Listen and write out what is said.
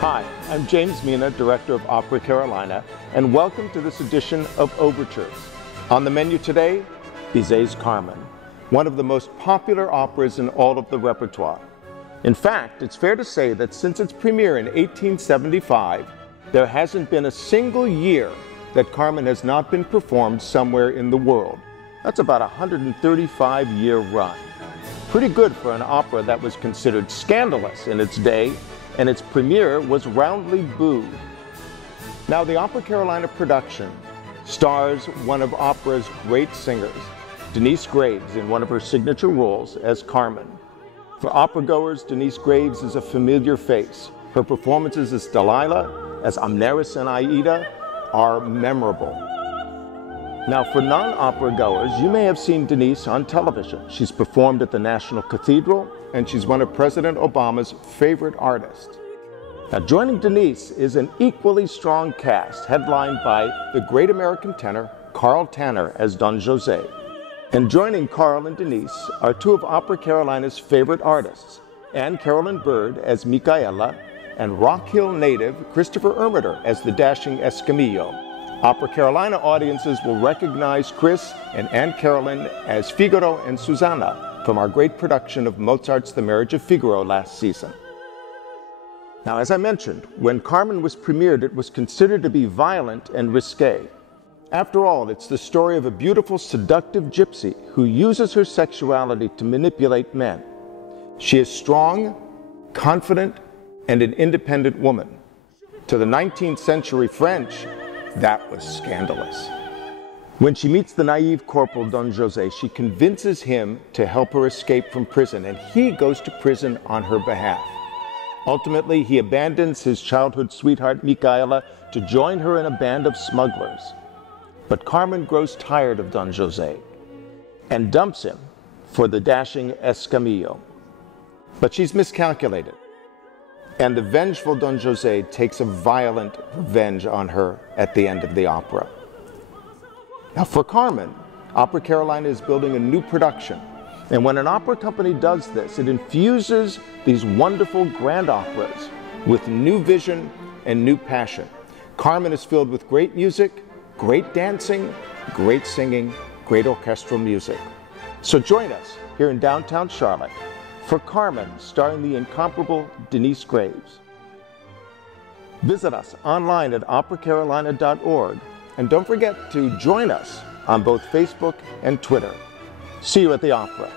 Hi, I'm James Mina, Director of Opera Carolina, and welcome to this edition of Overtures. On the menu today, Bizet's Carmen, one of the most popular operas in all of the repertoire. In fact, it's fair to say that since its premiere in 1875, there hasn't been a single year that Carmen has not been performed somewhere in the world. That's about a 135-year run. Pretty good for an opera that was considered scandalous in its day, and its premiere was roundly booed. Now, the Opera Carolina production stars one of opera's great singers, Denyce Graves, in one of her signature roles as Carmen. For opera-goers, Denyce Graves is a familiar face. Her performances as Delilah, as Amneris and Aida are memorable. Now, for non-opera goers, you may have seen Denyce on television. She's performed at the National Cathedral, and she's one of President Obama's favorite artists. Now, joining Denyce is an equally strong cast, headlined by the great American tenor, Carl Tanner, as Don Jose. And joining Carl and Denyce are two of Opera Carolina's favorite artists, Anne Carolyn Bird as Micaela, and Rock Hill native Christopher Ermiter as the dashing Escamillo. Opera Carolina audiences will recognize Chris and Anne Carolyn as Figaro and Susanna from our great production of Mozart's The Marriage of Figaro last season. Now, as I mentioned, when Carmen was premiered, it was considered to be violent and risque. After all, it's the story of a beautiful, seductive gypsy who uses her sexuality to manipulate men. She is strong, confident, and an independent woman. To the 19th century French, that was scandalous. When she meets the naive Corporal Don Jose, she convinces him to help her escape from prison, and he goes to prison on her behalf. Ultimately, he abandons his childhood sweetheart, Micaela, to join her in a band of smugglers. But Carmen grows tired of Don Jose and dumps him for the dashing Escamillo. But she's miscalculated, and the vengeful Don Jose takes a violent revenge on her at the end of the opera. Now, for Carmen, Opera Carolina is building a new production. And when an opera company does this, it infuses these wonderful grand operas with new vision and new passion. Carmen is filled with great music, great dancing, great singing, great orchestral music. So join us here in downtown Charlotte for Carmen, starring the incomparable Denyce Graves. Visit us online at operacarolina.org. And don't forget to join us on both Facebook and Twitter. See you at the opera.